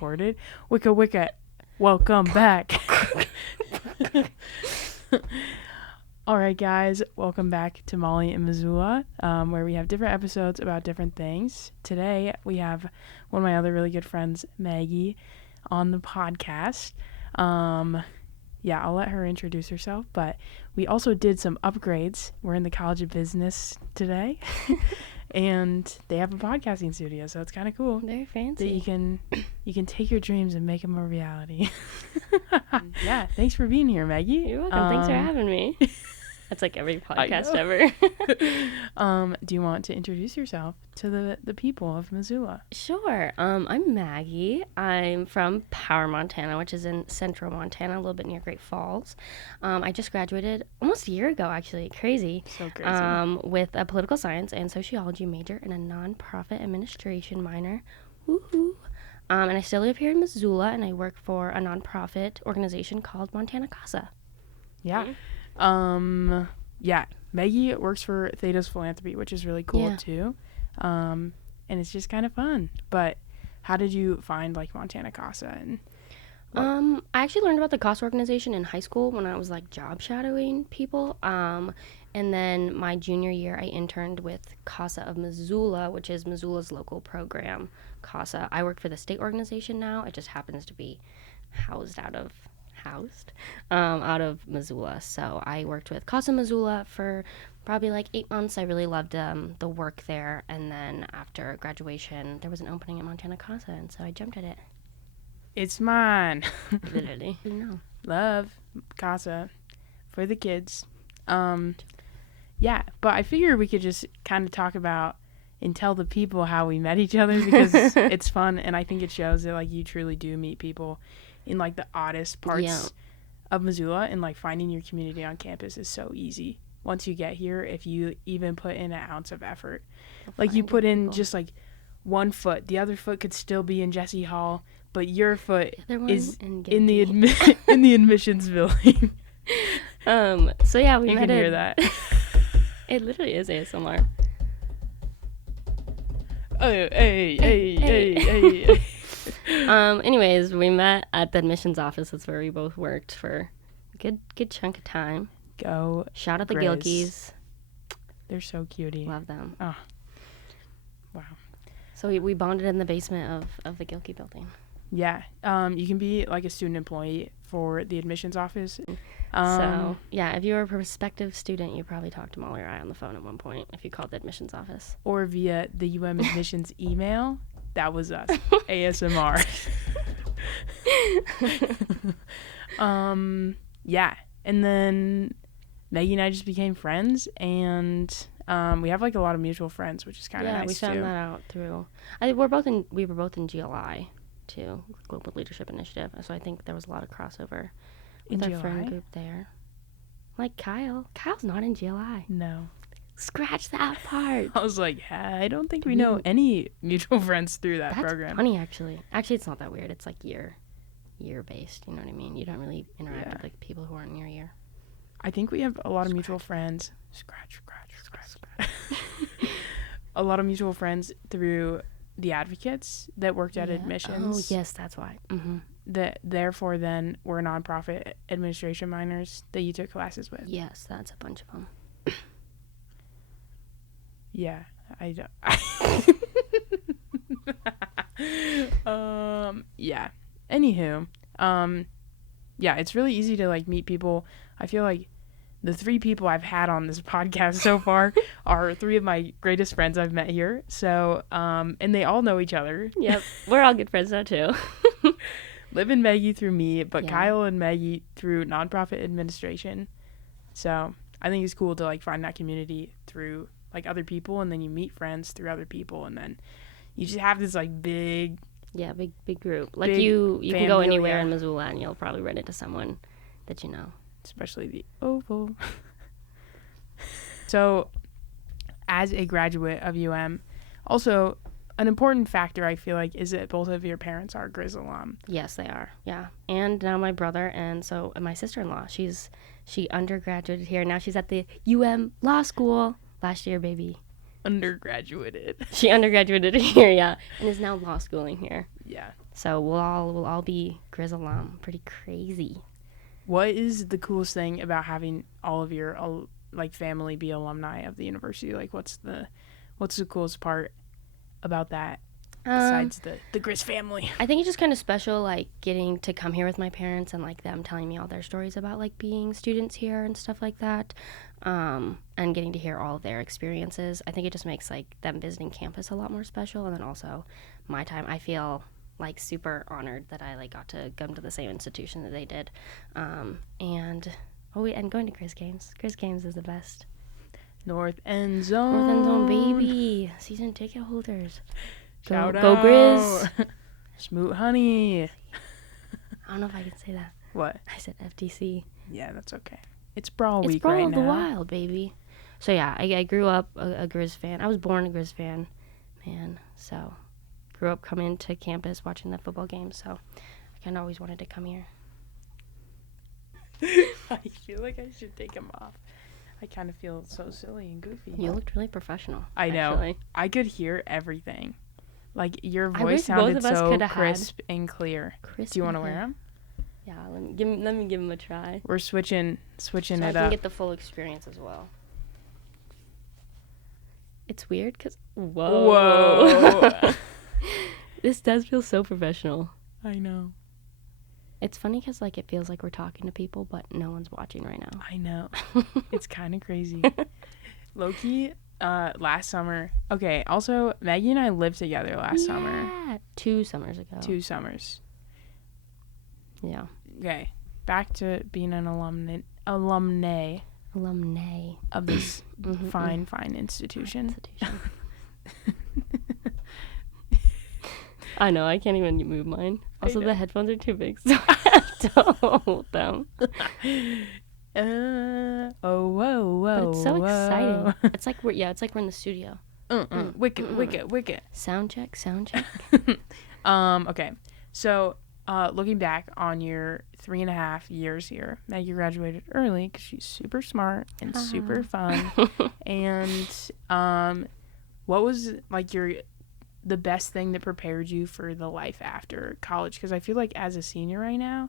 recorded. Wicca wicca, welcome back. Alright guys, welcome back to Molly and Missoula, where we have different episodes about different things. Today we have one of my other really good friends, Maggie, on the podcast. Yeah, I'll let her introduce herself, but we also did some upgrades. We're in the College of Business today. And they have a podcasting studio, so it's kind of cool. Very fancy. That you can take your dreams and make them a reality. Yeah, thanks for being here, Maggie. You're welcome. Thanks for having me. That's like every podcast ever. Do you want to introduce yourself to the people of Missoula? Sure. I'm Maggie. I'm from Power, Montana, which is in central Montana, a little bit near Great Falls. I just graduated almost a year ago, actually. Crazy. So crazy. With a political science and sociology major and a nonprofit administration minor. Woohoo. And I still live here in Missoula, and I work for a nonprofit organization called Montana Casa. Yeah. Yeah, Maggie works for Theta's Philanthropy, which is really cool too. And it's just kind of fun. But how did you find like Montana Casa? And I actually learned about the CASA organization in high school when I was like job shadowing people. And then my junior year, I interned with CASA of Missoula, which is Missoula's local program. CASA. I work for the state organization now. It just happens to be housed out of Missoula. So I worked with CASA Missoula for probably like 8 months. I really loved the work there. And then after graduation, there was an opening at Montana Casa, and so I jumped at it. It's mine. Literally. No. Love Casa for the kids. Yeah, but I figure we could just kind of talk about and tell the people how we met each other, because it's fun, and I think it shows that like you truly do meet people in like the oddest parts of Missoula, and like finding your community on campus is so easy once you get here if you even put in an ounce of effort. Like you put in just like 1 foot, the other foot could still be in Jesse Hall, but your foot is in the in the admissions building. So yeah, we you met can hear that. It literally is ASMR. Oh, hey. Anyways, we met at the admissions office. That's where we both worked for a good chunk of time. Go. Shout out the Grizz. Gilkeys. They're so cutie. Love them. Oh. Wow. So we bonded in the basement of the Gilkey building. Yeah. You can be like a student employee for the admissions office. So, yeah, if you were a prospective student, you probably talked to Molly or I on the phone at one point if you called the admissions office. Or via the UM admissions email. That was us. ASMR. Yeah. And then Maggie and I just became friends, and we have like a lot of mutual friends, which is kind of nice too. Yeah, we found that out through. We were both in GLI too, Global Leadership Initiative. So I think there was a lot of crossover with our friend group there. Like Kyle. Kyle's not in GLI. No. Scratch that part. I was like, I don't think we know any mutual friends through that program. That's funny, actually. Actually, it's not that weird. It's like year based. You know what I mean? You don't really interact with like people who aren't in your year. I think we have a lot of mutual friends. Scratch. A lot of mutual friends through the advocates that worked at admissions. Oh, yes, that's why. Mm-hmm. That therefore then were nonprofit administration minors that you took classes with. Yes, that's a bunch of them. Yeah, I don't. Yeah. Anywho, yeah, it's really easy to like meet people. I feel like the 3 people I've had on this podcast so far are 3 of my greatest friends I've met here. So, and they all know each other. Yep, we're all good friends now too. Liv and Maggie through me, but Kyle and Maggie through nonprofit administration. So I think it's cool to like find that community through like other people, and then you meet friends through other people, and then you just have this like big group. Like you can go anywhere in Missoula and you'll probably run into someone that you know. Especially the Oval. So, as a graduate of UM, also an important factor I feel like is that both of your parents are Grizz alum. Yes, they are. Yeah, and now my brother and my sister-in-law. She undergraduated here. Now she's at the UM Law School. Last year, baby. Undergraduated. She undergraduated here, yeah, and is now law schooling here. Yeah. So we'll all be Grizz alum. Pretty crazy. What is the coolest thing about having all of your like family be alumni of the university? Like, what's the coolest part about that besides the Grizz family? I think it's just kind of special, like getting to come here with my parents and like them telling me all their stories about like being students here and stuff like that, and getting to hear all of their experiences. I think it just makes like them visiting campus a lot more special, and then also my time. I feel like super honored that I like got to come to the same institution that they did, and going to Grizz games. Grizz games is the best. North End Zone. North End Zone, baby. Season ticket holders. Shout Go out. Grizz. Smoot honey. I don't know if I can say that. What? I said FTC. Yeah, that's okay. It's Brawl It's Week Brawl right of the now. Wild, baby. So yeah, I grew up a Grizz fan. I was born a Grizz fan, man. So grew up coming to campus watching the football games. So I kind of always wanted to come here. I feel like I should take them off. I kind of feel so silly and goofy. You looked really professional. I know. Actually. I could hear everything. Like, your I voice wish both sounded of us so coulda had crisp and clear. Crisp Do you want to and wear clear. them? Yeah, let me give them a try. We're switching So it I can up. get the full experience as well. It's weird because whoa. This does feel so professional. I know. It's funny because like it feels like we're talking to people, but no one's watching right now. I know. It's kind of crazy. Low-key, last summer. Okay, also, Maggie and I lived together last summer. 2 summers ago. 2 summers. Yeah. Okay, back to being an alumni Alumni. of this fine institution. I know, I can't even move mine. Also, know. the headphones are too big, so I have to hold them. Whoa. But it's so exciting. It's like we're in the studio. Wicked. Sound check. Okay, so looking back on your 3.5 years here, Maggie graduated early because she's super smart and super fun. And what was like the best thing that prepared you for the life after college? Because I feel like as a senior right now,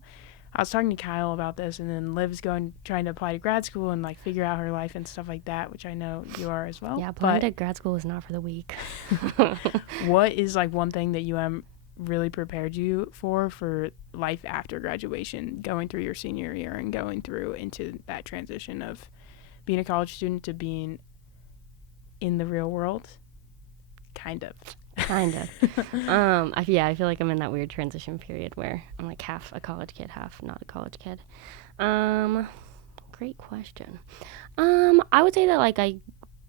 I was talking to Kyle about this, and then Liv's trying to apply to grad school and like figure out her life and stuff like that, which I know you are as well. Yeah, applying to grad school is not for the weak. What is like one thing that UM really prepared you for life after graduation, going through your senior year and going through into that transition of being a college student to being in the real world? Kind of. I feel like I'm in that weird transition period where I'm like half a college kid, half not a college kid. Great question. I would say that like I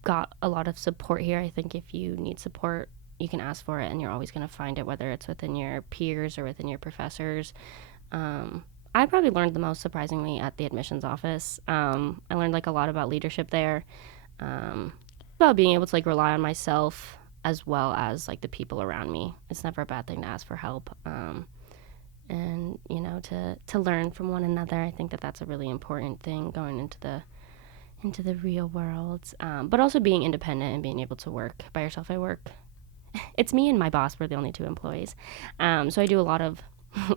got a lot of support here. I think if you need support, you can ask for it, and you're always going to find it, whether it's within your peers or within your professors. I probably learned the most, surprisingly, at the admissions office. I learned like a lot about leadership there, about being able to like rely on myself as well as like the people around me. It's never a bad thing to ask for help, and you know, to learn from one another. I think that that's a really important thing going into the real world, but also being independent and being able to work by yourself. It's me and my boss. We're the only 2 employees, so I do a lot of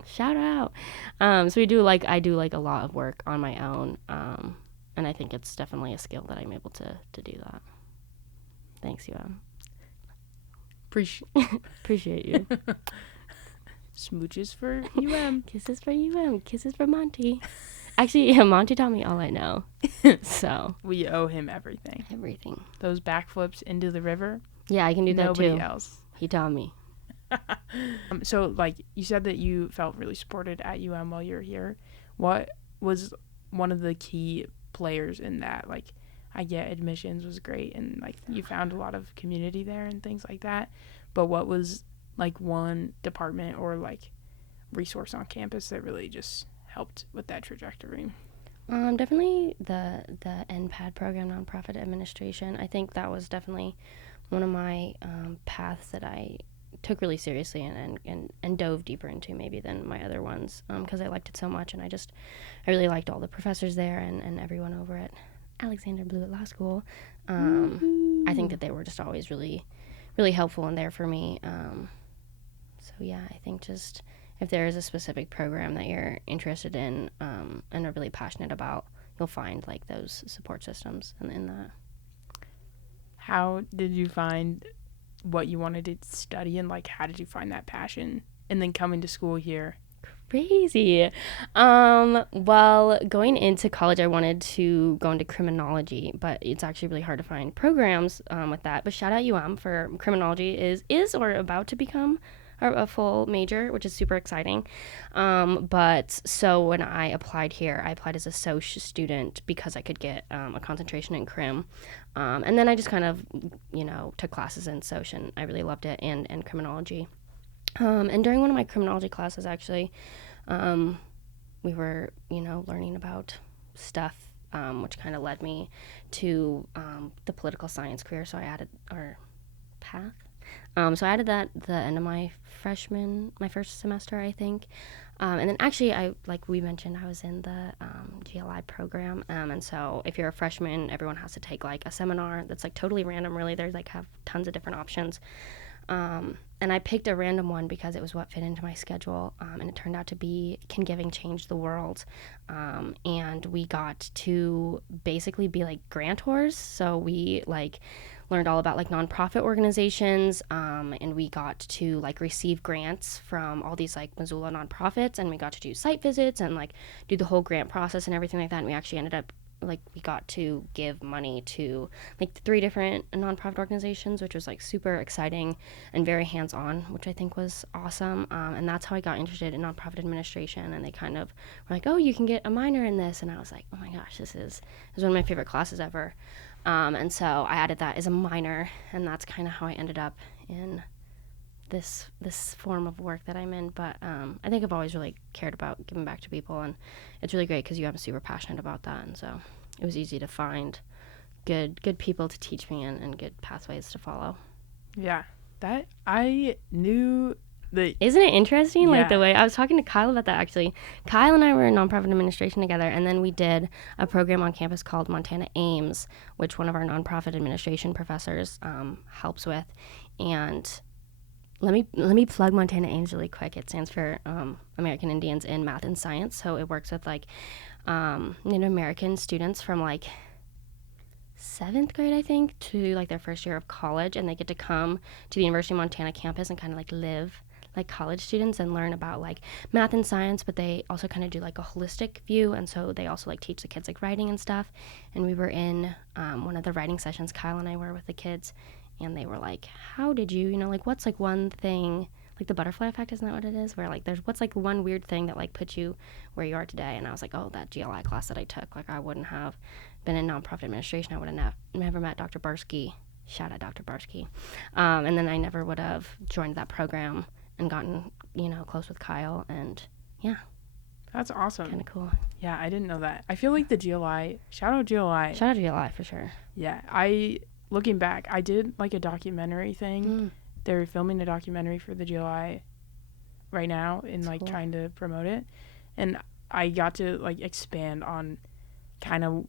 shout out. So I do like a lot of work on my own, and I think it's definitely a skill that I'm able to do that. Thanks, UM. Appreciate you. Smooches for UM. Kisses for UM. Kisses for Monty. Actually, yeah, Monty taught me all I know. So We owe him everything. Those backflips into the river. Yeah, I can do that too. Nobody else. He taught me. So, like, you said that you felt really supported at UM while you were here. What was one of the key players in that? Like, I get admissions was great, and, like, you found a lot of community there and things like that. But what was, like, one department or, like, resource on campus that really just helped with that trajectory? Definitely the NPAD program, nonprofit administration. I think that was definitely one of my paths that I took really seriously and dove deeper into maybe than my other ones, because I liked it so much, and I really liked all the professors there and everyone over at Alexander Blewett Law School. I think that they were just always really, really helpful and there for me. So yeah, I think just if there is a specific program that you're interested in and are really passionate about, you'll find like those support systems in that. How did you find what you wanted to study, and like how did you find that passion? And then coming to school here. Crazy. Well, going into college, I wanted to go into criminology, but it's actually really hard to find programs with that. But shout out for criminology is or about to become a full major, which is super exciting. But so when I applied here, I applied as a soc student because I could get a concentration in crim. And then I just kind of, took classes in soc, and I really loved it, and criminology. And during one of my criminology classes, actually, we were, learning about stuff, which kind of led me to the political science career. So I added our path. So I added that the end of my first semester, I think. And then actually, like we mentioned, I was in the GLI program. And so if you're a freshman, everyone has to take like a seminar that's like totally random, really. There's like have tons of different options. And I picked a random one because it was what fit into my schedule, and it turned out to be Can Giving Change the World? And we got to basically be like grantors, so we like learned all about like nonprofit organizations, and we got to like receive grants from all these like Missoula nonprofits, and we got to do site visits and like do the whole grant process and everything like that, and we actually ended up we got to give money to like 3 different nonprofit organizations, which was like super exciting and very hands-on, which I think was awesome. And that's how I got interested in nonprofit administration. And they kind of were like, oh, you can get a minor in this. And I was like, oh my gosh, this is one of my favorite classes ever. And so I added that as a minor, and that's kind of how I ended up in this form of work that I'm in. But I think I've always really cared about giving back to people, and it's really great because I'm super passionate about that, and so it was easy to find good people to teach me and good pathways to follow. Yeah, that I knew that. Isn't it interesting? Yeah. Like the way I was talking to Kyle about that, actually. Kyle and I were in nonprofit administration together, and then we did a program on campus called Montana Aims, which one of our nonprofit administration professors helps with. And let me plug Montana Aims really quick. It stands for American Indians in Math and Science. So it works with like Native American students from like 7th grade, I think, to like their first year of college, and they get to come to the University of Montana campus and kind of like live like college students and learn about like math and science, but they also kind of do like a holistic view, and so they also like teach the kids like writing and stuff. And we were in one of the writing sessions, Kyle and I were with the kids, and they were like, how did you, like what's like one thing, like the butterfly effect, isn't that what it is? Where like there's what's like one weird thing that like put you where you are today? And I was like, oh, that GLI class that I took. Like I wouldn't have been in nonprofit administration. I would have never met Dr. Barsky. Shout out Dr. Barsky. And then I never would have joined that program and gotten, close with Kyle. And yeah. That's awesome. Kind of cool. Yeah, I didn't know that. I feel like the GLI, shout out GLI. Shout out GLI for sure. Yeah, looking back, I did like a documentary thing. They're filming a documentary for the GLI right now and like trying to promote it. And I got to like expand on kind of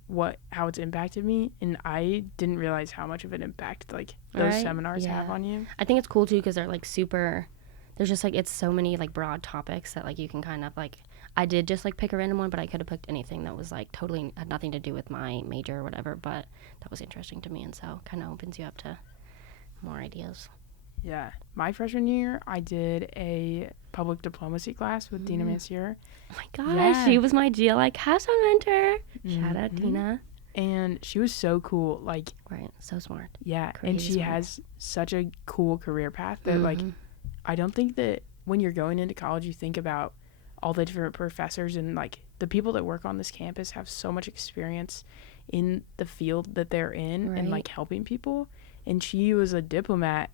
how it's impacted me, and I didn't realize how much of an impact like those seminars have on you. I think it's cool too because they're like super, there's just like, it's so many like broad topics that like you can kind of like, I did just like pick a random one, but I could have picked anything that was like totally had nothing to do with my major or whatever, but that was interesting to me, and so kind of opens you up to more ideas. Yeah. My freshman year, I did a public diplomacy class with Dina Mancier. Oh my gosh, she was my GLI CASA mentor. Shout out Dina. And she was so cool. Like, right, so smart. Yeah, Crazy and she smart. has such a cool career path that like, I don't think that when you're going into college, you think about all the different professors, and like the people that work on this campus have so much experience in the field that they're in and like helping people. And she was a diplomat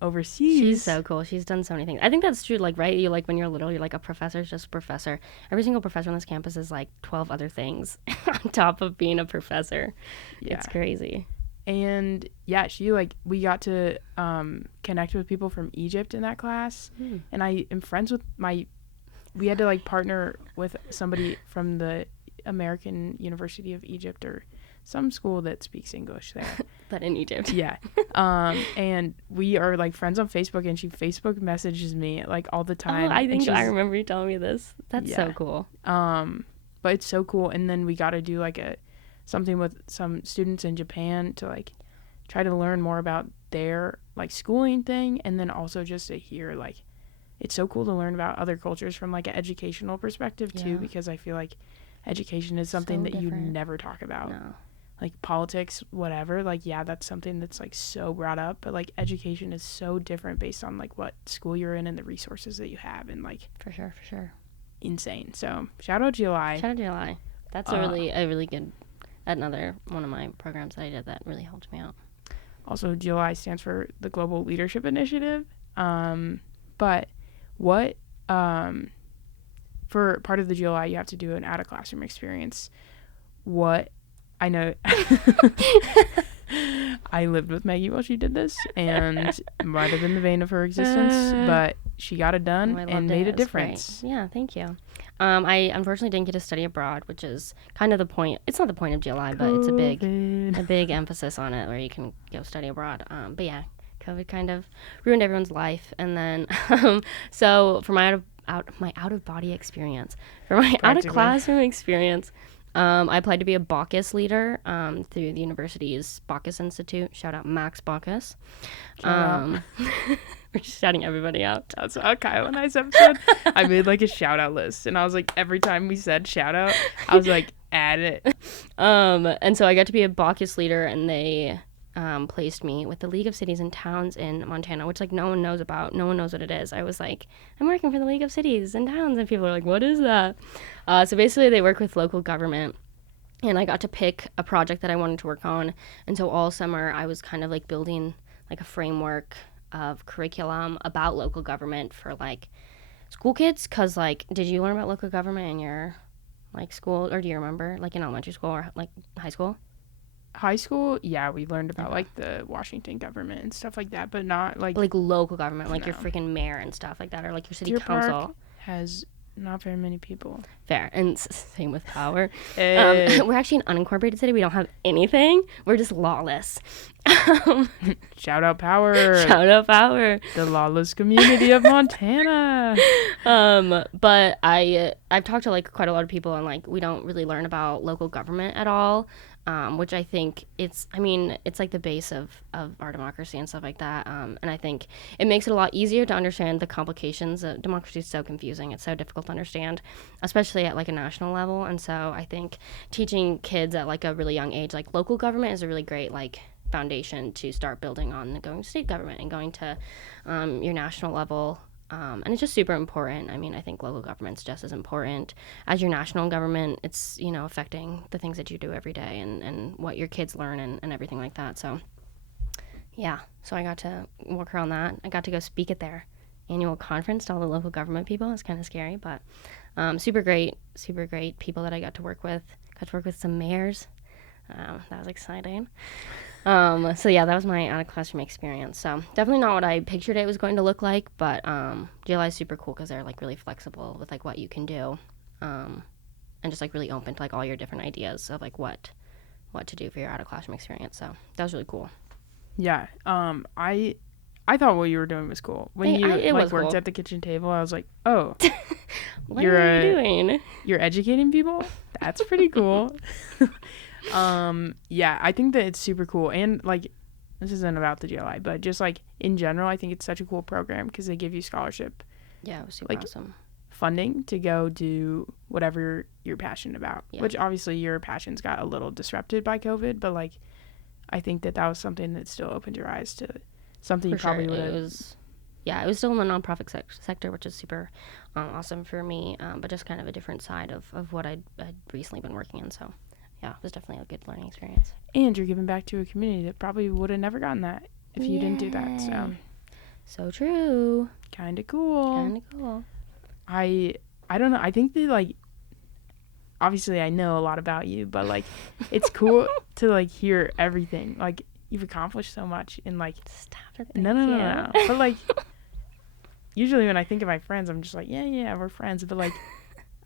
overseas. She's so cool. She's done so many things. I think that's true. Like, right? You like when you're little, you're like a professor's just a professor. Every single professor on this campus is like 12 other things on top of being a professor. Yeah. It's crazy. And yeah, she like, we got to connect with people from Egypt in that class. And I am friends with we had to like partner with somebody from the American University of Egypt or some school that speaks English there. but in Egypt. Yeah. And we are like friends on Facebook, and she Facebook messages me like all the time. Oh, I think I she's- remember you telling me this. That's so Yeah. cool. But it's so cool. And then we got to do like something with some students in Japan to like try to learn more about their like schooling thing, and then also just to hear like it's so cool to learn about other cultures from like an educational perspective too, Yeah. because I feel like education is something So that you different. never talk about. No. Like politics, whatever, like yeah, that's something that's like so brought up, but like education is so different based on like what school you're in and the resources that you have, and like For sure. insane. So shout out GLI. Shout out to July. That's a really good, another one of my programs that I did that really helped me out. Also, GLI stands for the Global Leadership Initiative. But what for part of the GLI, you have to do an out of classroom experience. What I know, I lived with Maggie while she did this, and might have been the vein of her existence, but she got it done and made a difference. Great. Yeah, thank you. I unfortunately didn't get to study abroad, which is kind of the point. It's not the point of GLI, but it's a big emphasis on it where you can go study abroad. But yeah, COVID kind of ruined everyone's life. And then, so for my out of body experience, for my out of classroom experience, I applied to be a Bacchus leader through the university's Bacchus Institute. Shout out Max Bacchus. We're just shouting everybody out. That's a Kyle and I's episode. I made like a shout out list, and I was like, every time we said shout out, I was like, add it. And so I got to be a Bacchus leader, and they placed me with the League of Cities and Towns in Montana, which like no one knows about. No one knows what it is. I was like, I'm working for the League of Cities and Towns, and people are like, what is that? So basically they work with local government, and I got to pick a project that I wanted to work on. And so all summer I was kind of like building like a framework of curriculum about local government for like school kids. Cause like, did you learn about local government in your like school, or do you remember like in elementary school or like high school? High school, yeah, we learned about like the Washington government and stuff like that, but not like local government, like your freaking mayor and stuff like that, or like your city Deer council. Park has not very many people. Fair. And same with power. Hey. We're actually an unincorporated city. We don't have anything. We're just lawless. Shout out power. Shout out power. The lawless community of Montana. But I've talked to like quite a lot of people, and like we don't really learn about local government at all. Which I think it's like the base of our democracy and stuff like that. And I think it makes it a lot easier to understand the complications. Democracy is so confusing. It's so difficult to understand, especially at like a national level. And so I think teaching kids at like a really young age, like local government is a really great like foundation to start building on, going to state government and going to your national level. And it's just super important. I mean, I think local government's just as important as your national government. It's, affecting the things that you do every day and what your kids learn and everything like that. So, yeah. So I got to work around that. I got to go speak at their annual conference to all the local government people. It's kind of scary, but super great people that I got to work with. Got to work with some mayors. That was exciting. So yeah, that was my out of classroom experience. So definitely not what I pictured it was going to look like, but GLI is super cool because they're like really flexible with like what you can do, and just like really open to like all your different ideas of like what to do for your out of classroom experience. So that was really cool. Yeah. I thought what you were doing was cool. When you worked cool. at the kitchen table, I was like, oh, what are you doing? You're educating people? That's pretty cool. Yeah, I think that it's super cool. And like, this isn't about the GLI, but just like in general, I think it's such a cool program because they give you scholarship. Yeah, it was super awesome. Funding to go do whatever you're passionate about, which obviously your passions got a little disrupted by COVID, but like, I think that was something that still opened your eyes to something you probably would have. It was still in the nonprofit sector, which is super awesome for me, but just kind of a different side of what I'd recently been working in. So, yeah, it was definitely a good learning experience. And you're giving back to a community that probably would have never gotten that if you didn't do that. So true. Kind of cool. I don't know. I think that like, obviously I know a lot about you, but like, it's cool to like hear everything. Like, you've accomplished so much in like. Stop it. No. But like, usually when I think of my friends, I'm just like, yeah, we're friends. But like,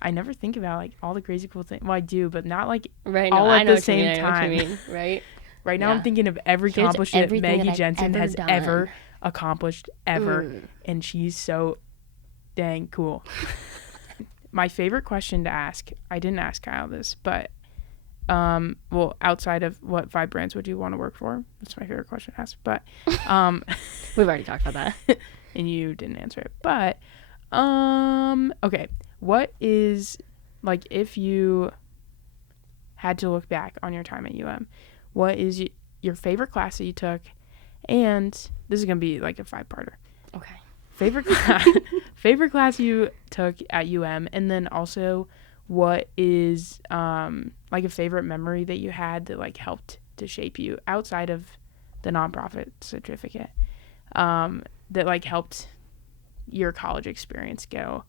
I never think about like all the crazy cool things. Well, I do, but not like all at the same time. Right? Right now, I'm thinking of every Here's accomplishment everything Maggie that I've Jensen ever has done. ever accomplished ever, and she's so dang cool. My favorite question to ask, I didn't ask Kyle this, but well, outside of what 5 brands would you want to work for? That's my favorite question to ask. But we've already talked about that, and you didn't answer it. But okay, what is, like, if you had to look back on your time at what is your favorite class that you took? And this is gonna be like a 5-parter. Okay. Favorite class you took at and then also what is like a favorite memory that you had that like helped to shape you outside of the nonprofit certificate, that like helped your college experience go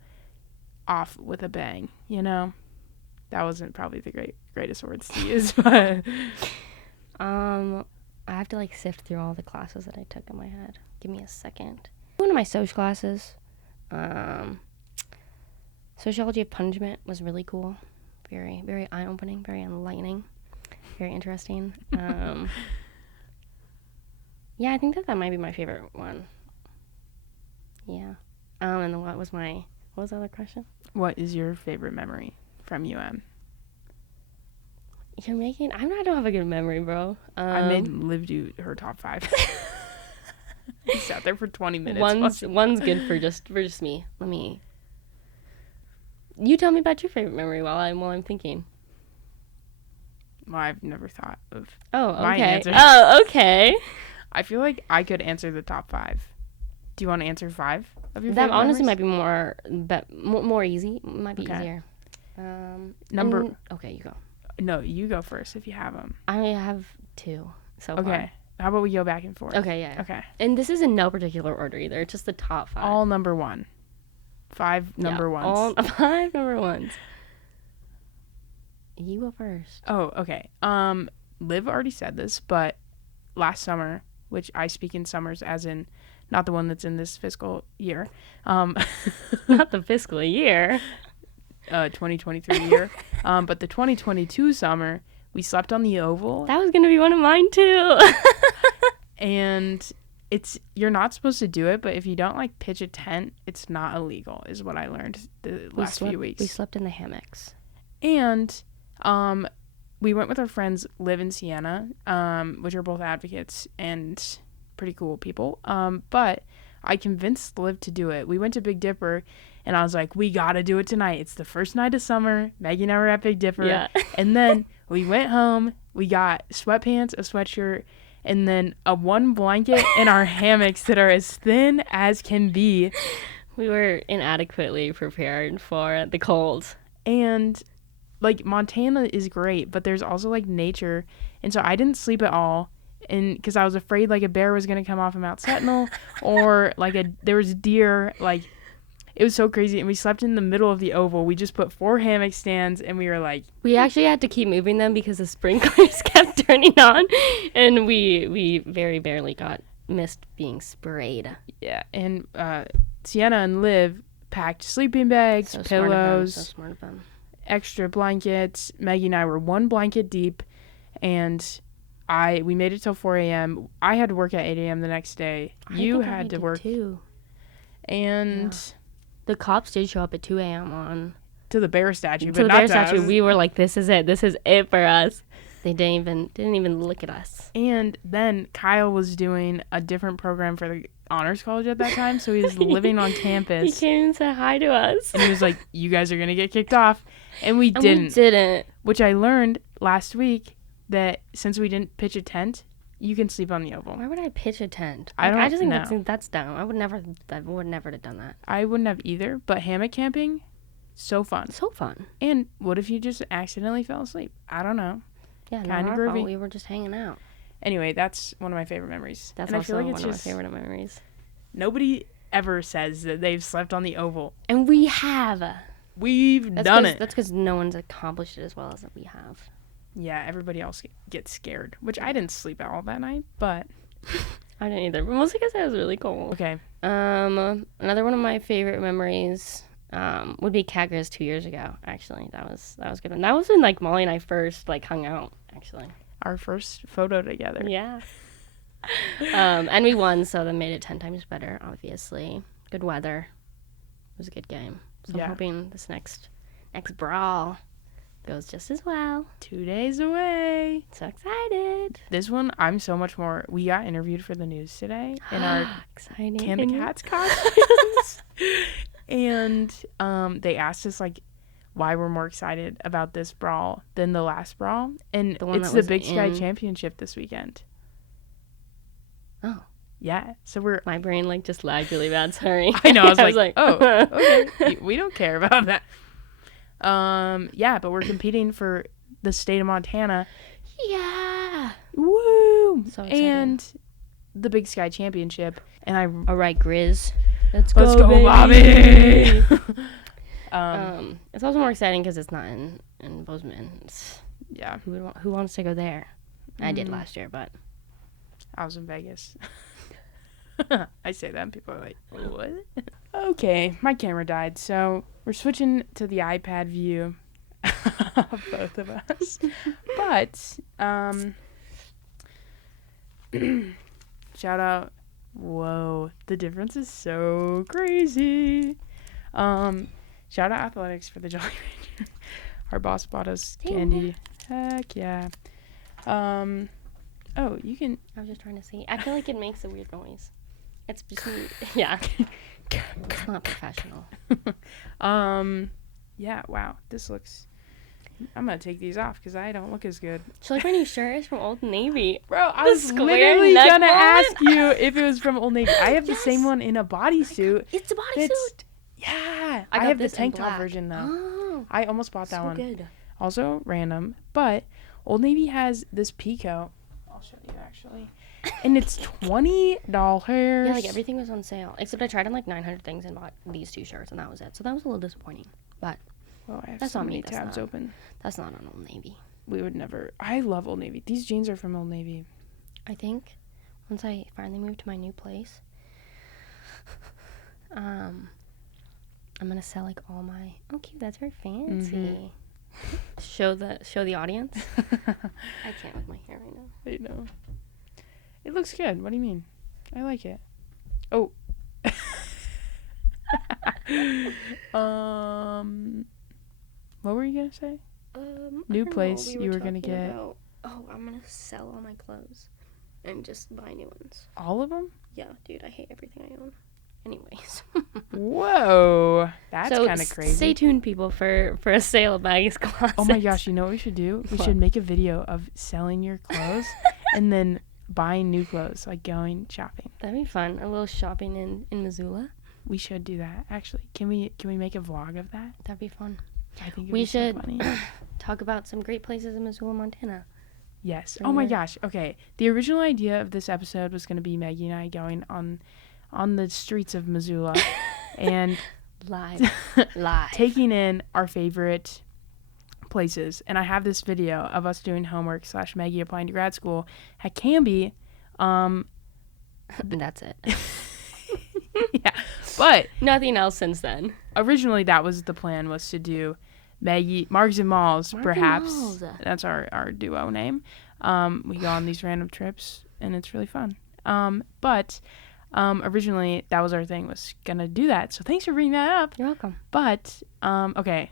off with a bang, you know? That wasn't probably the greatest words to use, but I have to like sift through all the classes that I took in my head. Give me a second. One of my social classes, sociology of punishment, was really cool. Very, very eye-opening, very enlightening, very interesting. Yeah, I think that might be my favorite one. Yeah. And what was the other question? What is your favorite memory from I don't have a good memory, bro. I made Liv do her top 5. We sat there for 20 minutes. One's good for just me. You tell me about your favorite memory while I'm thinking. Well, I've never thought of my answer. Oh, okay. I feel like I could answer the top 5. Do you want to answer 5 of your that favorite honestly memories? Might be more easy. Might be easier. Okay, you go. No, you go first if you have them. I have 2 so far. Okay. How about we go back and forth? Okay, yeah. Okay. And this is in no particular order either. It's just the top 5. All number 1. 5 number ones. All 5 number ones. You go first. Oh, okay. Liv already said this, but last summer, which I speak in summers as in not the one that's in this fiscal year. Not the fiscal year. 2023 year. But the 2022 summer, we slept on the Oval. That was going to be one of mine too. And you're not supposed to do it, but if you don't like pitch a tent, it's not illegal, is what I learned the last few weeks. We slept in the hammocks. And we went with our friends Liv and Sienna, which are both advocates and pretty cool people. But I convinced Liv to do it. We went to Big Dipper, and I was like, we got to do it tonight. It's the first night of summer. Maggie and I were at Big Dipper. Yeah. And then we went home. We got sweatpants, a sweatshirt, and then a 1 blanket in our hammocks that are as thin as can be. We were inadequately prepared for the cold. And like Montana is great, but there's also like nature. And so I didn't sleep at all. And because I was afraid like a bear was going to come off of Mount Sentinel or like there was deer. Like it was so crazy. And we slept in the middle of the Oval. We just put 4 hammock stands and we were like. We actually had to keep moving them because the sprinklers kept turning on. And we very barely missed being sprayed. Yeah. And Sienna and Liv packed sleeping bags, pillows. So smart of them. Extra blankets. Maggie and I were 1 blanket deep, and we made it till 4 a.m. I had to work at 8 a.m. the next day. You had to work too. And the cops did show up at 2 a.m. to the bear statue, but not to us. We were like, this is it for us. They didn't even look at us. And then Kyle was doing a different program for the honors college at that time, so he was living on campus. He came and said hi to us. And he was like, you guys are going to get kicked off. And we didn't. Which I learned last week that since we didn't pitch a tent, you can sleep on the Oval. Why would I pitch a tent? I just think that's dumb. I would never have done that. I wouldn't have either, but hammock camping, so fun. So fun. And what if you just accidentally fell asleep? I don't know. Yeah, kind of groovy. We were just hanging out. Anyway, that's one of my favorite memories. That's also one of my favorite memories. Nobody ever says that they've slept on the Oval. And we have. We've done it. That's because no one's accomplished it as well as we have. Yeah, everybody else gets scared, which I didn't sleep at all that night, but... I didn't either, but mostly because it was really cold. Okay. Another one of my favorite memories would be Cat 2 years ago, actually. That was a good one. That was when, like, Molly and I first, like, hung out, actually. our first photo together. Yeah. And we won, so that made it 10 times better, obviously. Good weather. It was a good game. So I'm hoping this next brawl goes just as well. 2 days away. So excited. This one, I'm so much more. We got interviewed for the news today in our exciting Can the Cats costumes. And they asked us, like, why we're more excited about this brawl than the last brawl. And it's the Big Sky Championship this weekend. Oh. Yeah. So we're... My brain, like, just lagged really bad. Sorry. I know. I was like, oh, okay. We don't care about that. Yeah, but we're competing for the state of Montana. Yeah. Woo! So excited. And the Big Sky Championship. And all right, Grizz. Let's go, baby. Bobby! It's also more exciting because it's not in Bozeman. Yeah. Who wants to go there? I did last year, but I was in Vegas. I say that and people are like, what? Okay, my camera died, so we're switching to the iPad view of both of us. But, shout out. Whoa, the difference is so crazy. Shout out Athletics for the Jolly Rancher. Our boss bought us candy. Heck yeah. Oh, you can... I was just trying to see. I feel like it makes a weird noise. It's just... Yeah. It's not professional. Yeah, wow. This looks... I'm going to take these off because I don't look as good. So like my new shirt is from Old Navy. Bro, I was literally going to ask you if it was from Old Navy. I have the same one in a bodysuit. It's a bodysuit. Yeah. I have the tank top version though. Oh, I almost bought that one. Good. Also random, but Old Navy has this peacoat. I'll show you actually. And it's $20. Yeah, like everything was on sale. Except I tried on like 900 things and bought these 2 shirts and that was it. So that was a little disappointing. But well, I have that's so not many me. tabs open. That's not on Old Navy. We would never. I love Old Navy. These jeans are from Old Navy. I think once I finally move to my new place, I'm gonna sell like all my. Oh, cute! That's very fancy. Show the audience. I can't with my hair right now. I know. It looks good. What do you mean? I like it. Oh. What were you gonna say? New place you were gonna get. Oh, I'm gonna sell all my clothes and just buy new ones. All of them? Yeah, dude, I hate everything I own. Anyways. Whoa, that's kind of crazy. Stay tuned, people, for a sale of Maggie's closet. Oh my gosh, you know what we should do? We should make a video of selling your clothes and then buying new clothes, like going shopping. That'd be fun. A little shopping in Missoula. We should do that. Actually, can we make a vlog of that? That'd be fun. I think we should so funny. Talk about some great places in Missoula, Montana. Yes. Oh my gosh. Okay. The original idea of this episode was going to be Maggie and I going on the streets of Missoula and live taking in our favorite places. And I have this video of us doing homework / Maggie applying to grad school at Canby. That's it. Yeah. But nothing else since then. Originally, that was the plan, was to do Maggie, Margs and Malls, perhaps. Malls. That's our duo name. We go on these random trips, and it's really fun. But originally, that was our thing, was going to do that. So thanks for bringing that up. You're welcome. But, okay,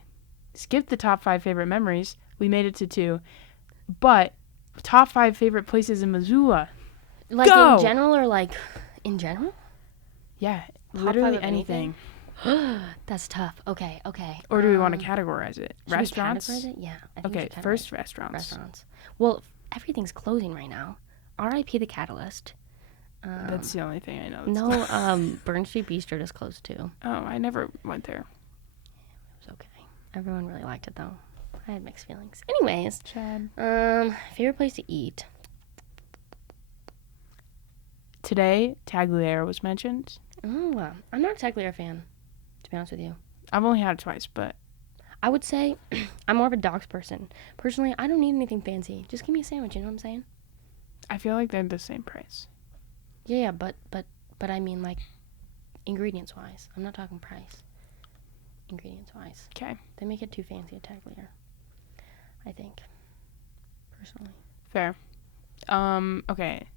skip the top 5 favorite memories. We made it to 2. But top 5 favorite places in Missoula. Like Go! In general or like in general? Yeah, Top literally 5 of anything. That's tough. Okay. Or do we want to categorize it? Should Restaurants? we categorize it? Yeah. I think we Okay, should first categorize restaurants. Restaurants. Well, everything's closing right now. R.I.P. the Catalyst. That's the only thing I know. No, Burn Street Bistro just closed too. Oh, I never went there. It was okay. Everyone really liked it though. I had mixed feelings. Anyways, Chad. favorite place to eat. Today, Tagliere was mentioned. Oh, I'm not a Tagliere fan, to be honest with you. I've only had it twice, but I would say I'm more of a dogs person. Personally, I don't need anything fancy. Just give me a sandwich, you know what I'm saying? I feel like they're the same price. Yeah, but I mean like ingredients wise. I'm not talking price. Ingredients wise. Okay. They make it too fancy at Tagliere, I think. Personally. Fair. Okay.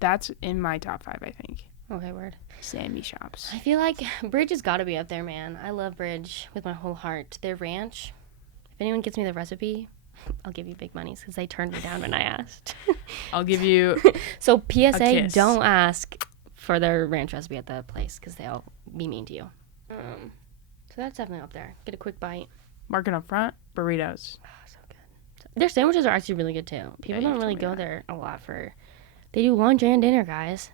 That's in my top 5, I think. Okay, word. Sammy Shops. I feel like Bridge has got to be up there, man. I love Bridge with my whole heart. Their ranch, if anyone gets me the recipe, I'll give you big monies because they turned me down when I asked. I'll give you So a PSA, kiss. don't ask for their ranch recipe at the place because they'll be mean to you. So that's definitely up there. Get a quick bite. Market up front, burritos. Oh, so good. Their sandwiches are actually really good too. People Yeah, don't you really told me go that. there a lot for. They do lunch and dinner, guys.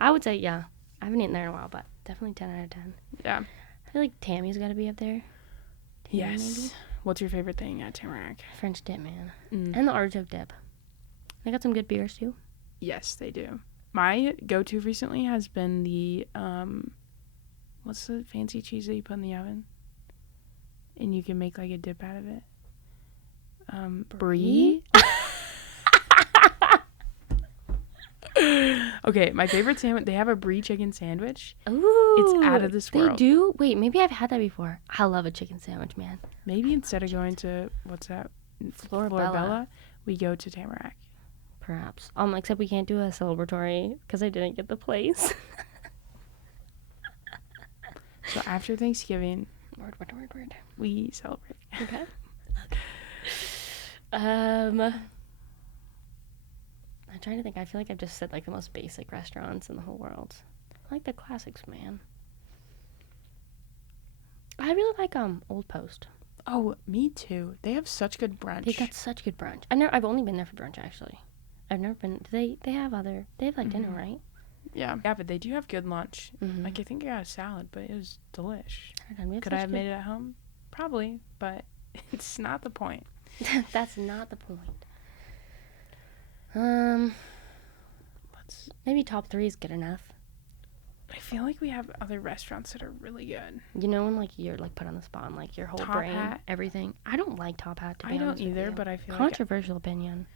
I would say, yeah. I haven't eaten there in a while, but definitely 10 out of 10. Yeah. I feel like Tammy's got to be up there. Tammy, Yes. maybe? What's your favorite thing at Tamarack? French dip, man. Mm. And the artichoke dip. They got some good beers too. Yes, they do. My go-to recently has been the what's the fancy cheese that you put in the oven, and you can make like a dip out of it. Brie. Okay, my favorite sandwich. They have a brie chicken sandwich. Ooh, It's out of this world. They do? Wait, maybe I've had that before. I love a chicken sandwich, man. Maybe instead of going to what's that, Florabella. we go to Tamarack. Perhaps. Except we can't do a celebratory because I didn't get the place. So after Thanksgiving, Word. we celebrate. Okay. I'm trying to think. I feel like I've just said like the most basic restaurants in the whole world. I like the classics, man. I really like Old Post. Oh, me too. They have such good brunch. They got such good brunch. I've only been there for brunch actually. I've never been. They have like dinner, right? Yeah, but they do have good lunch. Mm-hmm. Like I think I got a salad, but it was delish. We Could I have made it at home? Probably, but it's not the point. That's not the point. Let's. Maybe top 3 is good enough. I feel like we have other restaurants that are really good. You know when like you're like put on the spot and like your whole Top brain, Hat. everything. I don't like Top Hat to be I don't honest with either, you. but I feel Controversial opinion.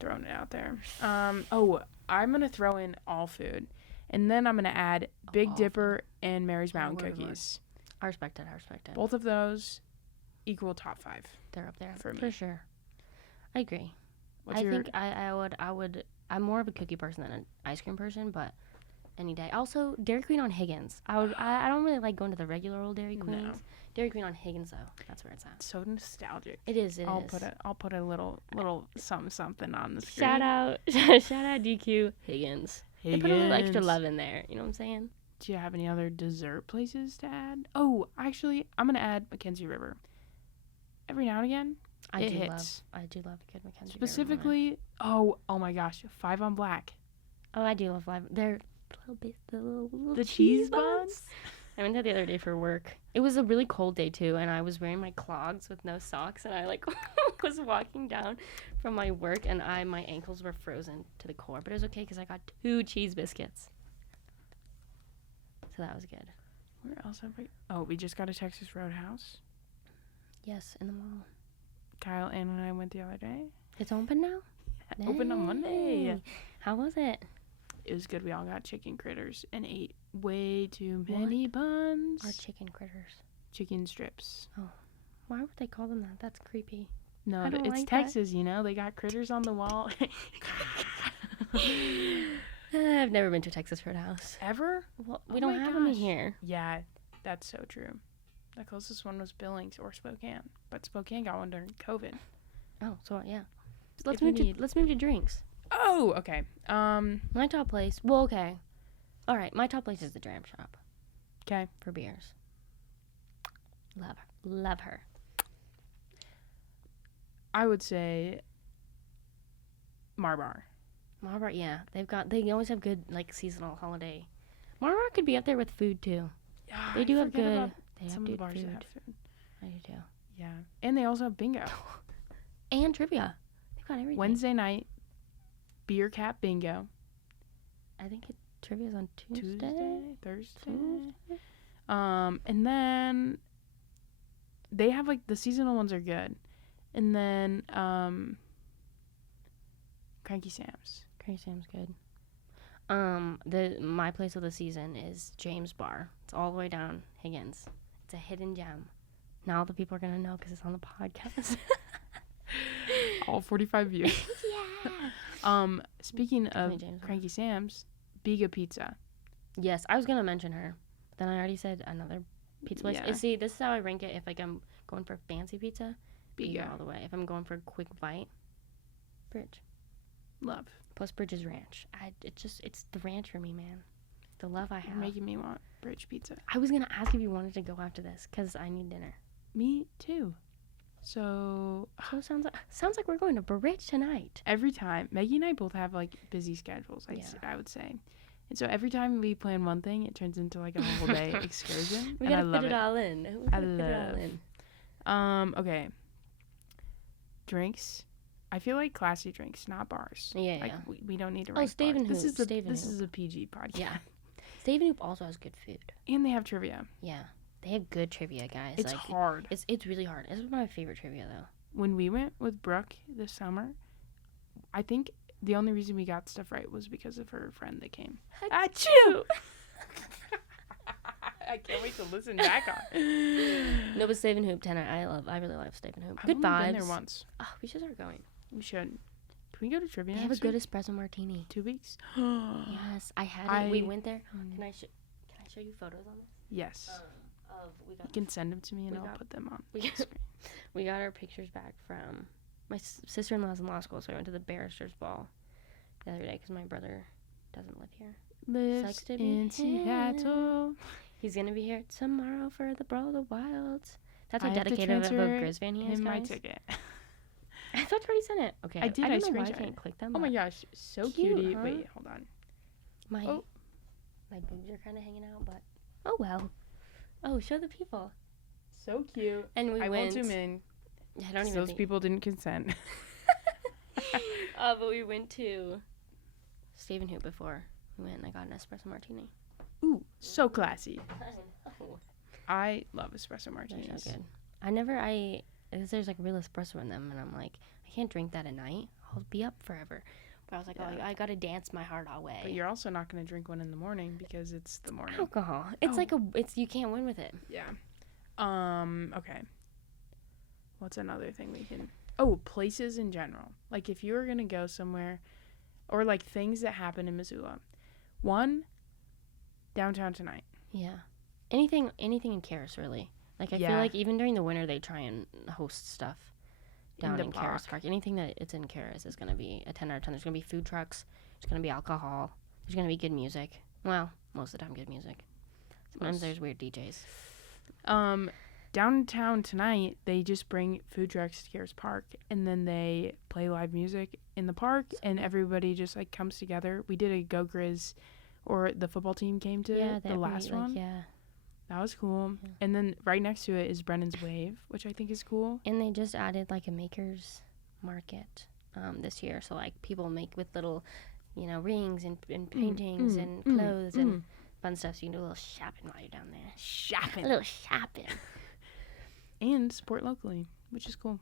throwing it out there. Oh, I'm gonna throw in all food, and then I'm gonna add Big All Dipper and Mary's Mountain word. Cookies. I respect it. Both of those equal top 5. They're up there for me. for sure. I agree. What's I your? think I would. I'm more of a cookie person than an ice cream person, but any day. Also, Dairy Queen on Higgins. I don't really like going to the regular old Dairy Queens. No. Dairy Queen on Higgins though. That's where it's at. So nostalgic. It is. I'll put a little something on the screen. Shout out DQ Higgins. They put a little extra Higgins. love in there. You know what I'm saying? Do you have any other dessert places to add? Oh, actually, I'm gonna add Mackenzie River. Every now and again, I it do hits. love a good Mackenzie. River moment. Specifically, oh my gosh, 5 on Black. Oh, I do love live. They're little The cheese buns. I went there the other day for work. It was a really cold day too, and I was wearing my clogs with no socks, and I like was walking down from my work, and my ankles were frozen to the core. But it was okay because I got 2 cheese biscuits, so that was good. Where else have we? Oh, we just got a Texas Roadhouse. Yes, in the mall. Kyle, Ann, and I went the other day. It's open now. Open on Monday. Dang. How was it? It was good. We all got chicken critters and ate way too many buns. Our chicken critters. Chicken strips. Why would they call them that? That's creepy. No, I don't it's like Texas, you know. They got critters on the wall. I've never been to a Texas Roadhouse. Ever? Well, Oh we don't my have them in gosh. here. Yeah, that's so true. The closest one was Billings or Spokane, but Spokane got one during COVID. Oh, so yeah. If you Let's move to drinks. Oh, okay. My top place. Well, okay. All right. My top place is the Dram Shop. Okay. For beers. Love her. I would say Marbar. Marbar, yeah. They always have good like seasonal holiday. Marbar could be up there with food too. Yeah, They I do have forget good. about They have some of the good bars that food. have food. I do too. Yeah, and they also have bingo. And trivia. They've got everything. Wednesday night, beer cap bingo. I think trivia's on Tuesday. Thursday. And then they have like the seasonal ones are good, and then Cranky Sam's. Crazy Sam's good. My place of the season is James Bar. It's all the way down Higgins. It's a hidden gem. Now the people are gonna know because it's on the podcast. all 45 views. Speaking of Cranky Sam's, Biga Pizza. Yes, I was gonna mention her. But then I already said another pizza place. Yeah. See, this is how I rank it. If like I'm going for fancy pizza, Biga. all the way. If I'm going for a quick bite, Bridge. Love. Plus Bridge's ranch. It's the ranch for me, man. The love I have. You're making me want Bridge Pizza. I was gonna ask if you wanted to go after this because I need dinner. Me too. So sounds like we're going to Bridge tonight. every time Maggie and I both have like busy schedules, I would say, and so every time we plan one thing, it turns into like a whole day excursion. We and gotta I love fit it all in. I love. Okay. Drinks. I feel like classy drinks, not bars. Yeah, like, yeah. we don't need to rank Stave and bars. Hoop. This is a PG podcast. Yeah. Stave and Hoop also has good food. And they have trivia. Yeah. They have good trivia, guys. It's like, hard. It's really hard. It's my favorite trivia, though. When we went with Brooke this summer, I think the only reason we got stuff right was because of her friend that came. Achoo! I can't wait to listen back on. No, but Stave and Hoop, 10. I really love Stave and Hoop. Good I've vibes. only been there once. Oh, we should start going. We should. Can we go to trivia? They have a good espresso martini. 2 weeks. Yes, I had it. We went there. Can I show you photos on this? Yes. You can send them to me and I'll put them on the screen. We got our pictures back from my sister-in-law's in law school, so I went to the barrister's ball the other day because my brother doesn't live here. Lives in Seattle. He's gonna be here tomorrow for the Brawl of the Wilds. That's how dedicated of a Grizz fan he is, guys. my ticket. I thought you already sent it. Okay, I did. I I don't know why I screenshot can't it. click them. Oh my gosh, so Cute, cutie. huh? Wait, hold on. My boobs are kind of hanging out, but oh well. Oh, show the people. So cute. And we I went. won't zoom in. I don't even. Those people didn't consent. But we went to Stave and Hoop before we went, and I got an espresso martini. Ooh, so classy. I know. I love espresso martinis. They're so good. There's like real espresso in them, and I'm like, I can't drink that at night. I'll be up forever. But I was like, Yeah. I gotta dance my heart away. But you're also not going to drink one in the morning because it's the morning. Alcohol. It's you can't win with it. Yeah. Okay. What's another thing we can... Oh, places in general. Like, if you were going to go somewhere, or, like, things that happen in Missoula. One, downtown tonight. Yeah. Anything in Karis, really. Like, I feel like even during the winter, they try and host stuff down in Karis Park. Anything that it's in Karis is going to be a 10 out of 10. There's going to be food trucks. There's going to be alcohol. There's going to be good music. Well, most of the time, good music. Sometimes there's weird DJs. Downtown tonight, they just bring food trucks to Karis Park, and then they play live music in the park, and everybody just, like, comes together. We did a Go Grizz, or the football team came to the last one. Yeah. That was cool. Yeah. And then right next to it is Brennan's Wave, which I think is cool. And they just added, like, a maker's market this year. So, like, people make with little, rings and paintings and clothes and fun stuff. So you can do a little shopping while you're down there. Shopping. A little shopping. And support locally, which is cool.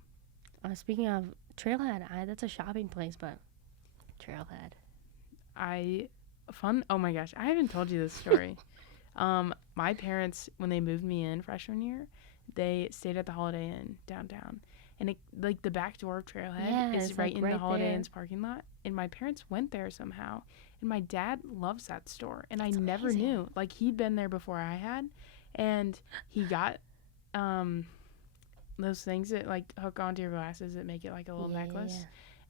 Speaking of Trailhead, that's a shopping place, but Trailhead. Oh my gosh, I haven't told you this story. My parents, when they moved me in freshman year, they stayed at the Holiday Inn downtown. And the back door of Trailhead is right in the Holiday Inn's parking lot. And my parents went there somehow. And my dad loves that store. And I never knew. Like, he'd been there before I had. And he got those things that, like, hook onto your glasses that make it like a little necklace.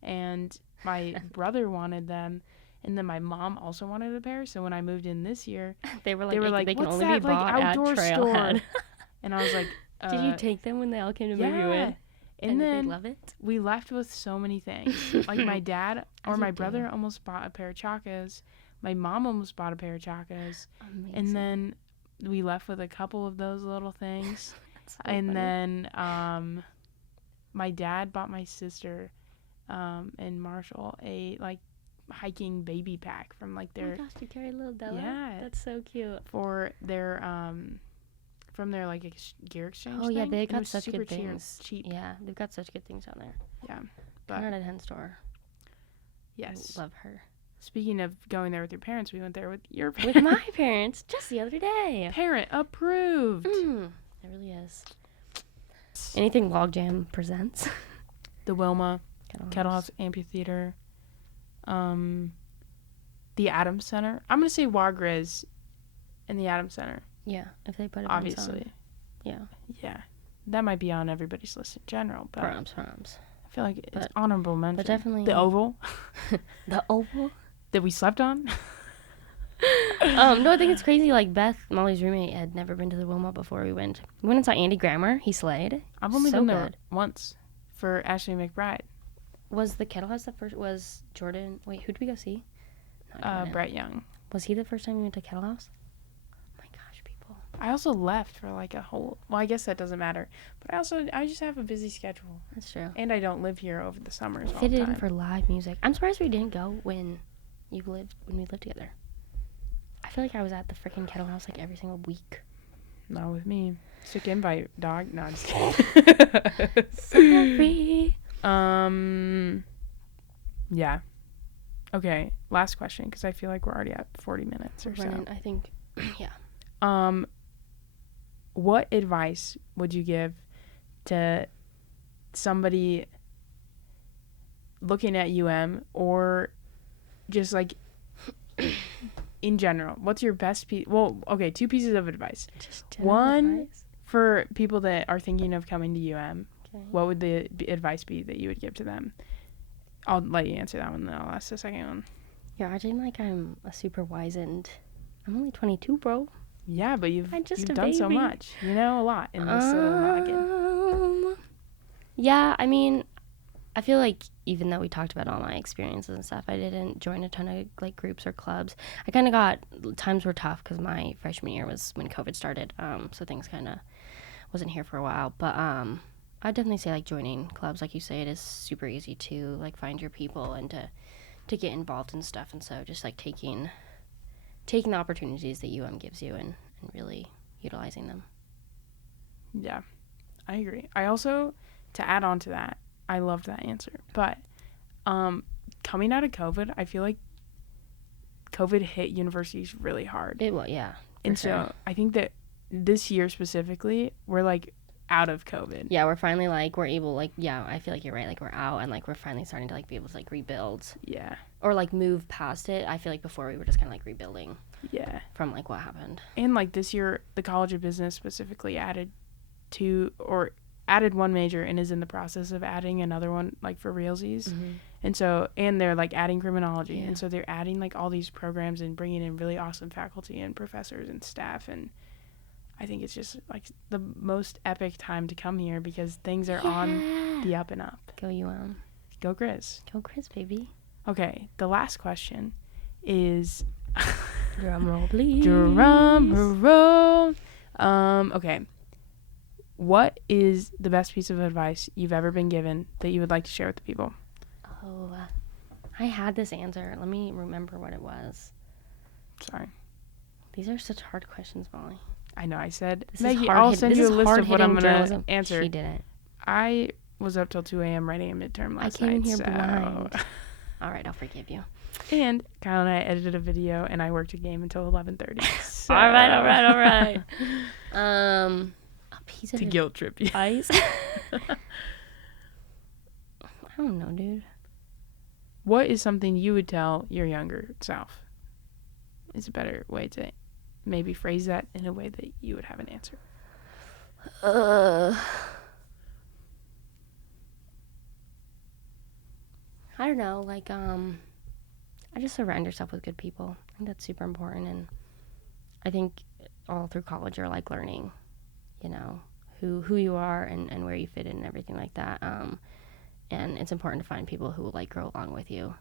Yeah. And my brother wanted them. And then my mom also wanted a pair. So when I moved in this year, they were like, they can what's only that, be bought like, outdoor at Trailhead. store? And I was like, did you take them when they all came to move you in? And then they love it? We left with so many things. Like, my dad or my brother almost bought a pair of Chacas. My mom almost bought a pair of Chacas. Amazing. And then we left with a couple of those little things. So and funny. then my dad bought my sister and Marshall a, like, hiking baby pack from, like, their... Oh my gosh, you carry a little Della? Yeah. That's so cute. For their... from their, like, gear exchange Oh, yeah, thing. they got such good cheap, things. cheap. Yeah, they've got such good things on there. Yeah. But 10 out of 10 store. yes. I love her. Speaking of going there with your parents, we went there with your parents. With my parents, just the other day. Parent approved. It really is. Anything Logjam presents. The Wilma. Kettle House Amphitheater. The Adams Center. I'm going to say Wagriz and the Adams Center. Yeah, if they put it obviously. Yeah. Yeah. That might be on everybody's list in general, but Proms. I feel like it's honorable mention. But definitely the Oval. The Oval? That we slept on. No, I think it's crazy. Like Beth, Molly's roommate, had never been to the Wilmot before we went. We went and saw Andy Grammer. He slayed. I've only been there once for Ashley McBride. Was the Kettle House the first? Was Jordan? Wait, who did we go see? Brett Young. Was he the first time we went to Kettle House? Oh my gosh, people. I also left for like a whole. Well, I guess that doesn't matter. But I just have a busy schedule. That's true. And I don't live here over the summers. Fit it in for live music. I'm surprised we didn't go when we lived together. I feel like I was at the freaking Kettle House like every single week. Not with me. Sick invite, dog. No, I'm just kidding. Sorry. Yeah. Okay, last question, because I feel like we're already at 40 minutes or so. I think, yeah. What advice would you give to somebody looking at or just like in general? What's your best piece? Well, okay, 2 pieces of advice. One, advice? For people that are thinking of coming to Okay. What would the advice be that you would give to them? I'll let you answer that one, then I'll ask the second one. You're acting like I'm a super wizened. I'm only 22, bro. Yeah, but you've done so much. You know a lot in this little noggin. Yeah, I mean, I feel like even though we talked about all my experiences and stuff, I didn't join a ton of like groups or clubs. I kind of times were tough because my freshman year was when COVID started, so things kind of wasn't here for a while. But I'd definitely say like joining clubs, like you say, it is super easy to like find your people and to get involved in stuff. And so just like taking the opportunities that gives you and really utilizing them. Yeah, I agree. I also, to add on to that, I loved that answer. But coming out of COVID, I feel like COVID hit universities really hard. It will, yeah. And so I think that this year specifically, we're like out of COVID. Yeah, we're finally like, we're able, like, yeah, I feel like you're right. Like, we're out and like, we're finally starting to like be able to like rebuild. Yeah. Or like move past it. I feel like before we were just kind of like rebuilding. Yeah. From like what happened. And like this year, the College of Business specifically added one major and is in the process of adding another one like for realsies. Mm-hmm. And so, and they're like adding criminology. Yeah. And so they're adding like all these programs and bringing in really awesome faculty and professors and staff. And I think it's just like the most epic time to come here because things are on the up and up. Go Go Grizz. Go Grizz, baby. Okay, the last question is drum roll, please. Drum roll. Okay. What is the best piece of advice you've ever been given that you would like to share with the people? Oh, I had this answer. Let me remember what it was. Sorry. These are such hard questions, Molly. I know. I said, Maggie, I'll send you a list of what I'm going to answer. She didn't. I was up till 2 a.m. writing a midterm last night. I came in here blind. All right, I'll forgive you. And Kyle and I edited a video, and I worked a game until 11:30. So. All right. A piece of to guilt trip you. Ice. I don't know, dude. What is something you would tell your younger self? Is a better way to maybe phrase that in a way that you would have an answer. I don't know, like, I just surround yourself with good people. I think that's super important, and I think all through college you're, like, learning, you know, who you are and where you fit in and everything like that, and it's important to find people who will, like, grow along with you,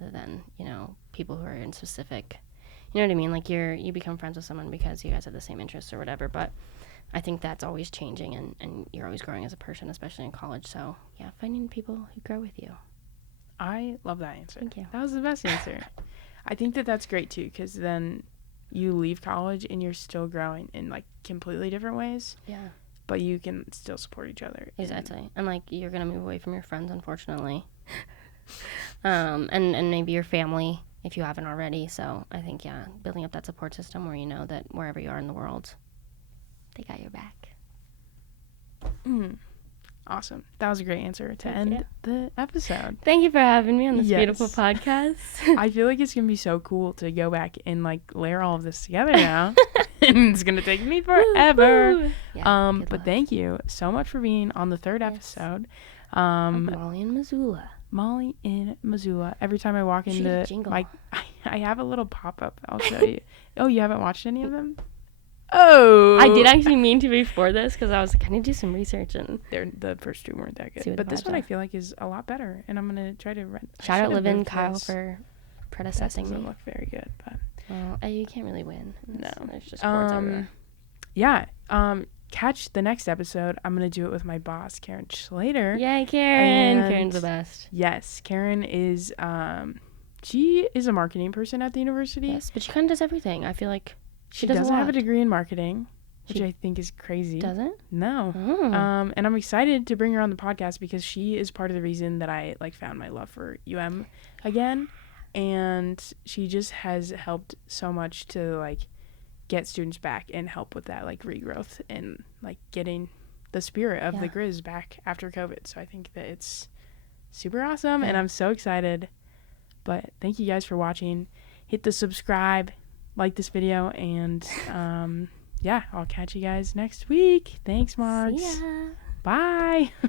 other than, you know, people who are in specific, you know what I mean, like, you become friends with someone because you guys have the same interests or whatever, but I think that's always changing, and you're always growing as a person, especially in college, so, yeah, finding people who grow with you. I love that answer. Thank you. That was the best answer. I think that that's great too, because then you leave college and you're still growing in like completely different ways. Yeah. But you can still support each other. Exactly. And like you're gonna move away from your friends, unfortunately. And maybe your family if you haven't already. So I think building up that support system where you know that wherever you are in the world, they got your back. Awesome. That was a great answer to end the episode. Thank you for having me on this Yes. beautiful podcast. I feel like it's going to be so cool to go back and like layer all of this together now. And it's going to take me forever. Yeah, but thank you so much for being on the third episode. Molly in Missoula. Molly in Missoula. Every time I walk into my, I have a little pop-up. I'll show you. Oh, you haven't watched any of them? Oh, I did actually mean to before this because I was like, I need to do some research and the first two weren't that good, but this one I feel like is a lot better, and I'm gonna try to rent. Shout out Liv and Kyle for predecessing me. Doesn't look very good, but well, you can't really win. No, there's just sports everywhere. Yeah. Catch the next episode. I'm gonna do it with my boss, Karen Schlater. Yay, Karen! And Karen's the best. Yes, Karen is. She is a marketing person at the university. Yes, but she kind of does everything. I feel like. She doesn't have a degree in marketing, which I think is crazy. Doesn't? No. Oh. And I'm excited to bring her on the podcast because she is part of the reason that I like found my love for UM again, and she just has helped so much to like get students back and help with that like regrowth and like getting the spirit of the Grizz back after COVID. So I think that it's super awesome, and I'm so excited. But thank you guys for watching. Hit the subscribe. Like this video, and I'll catch you guys next week. Thanks, Marks. See ya. Bye.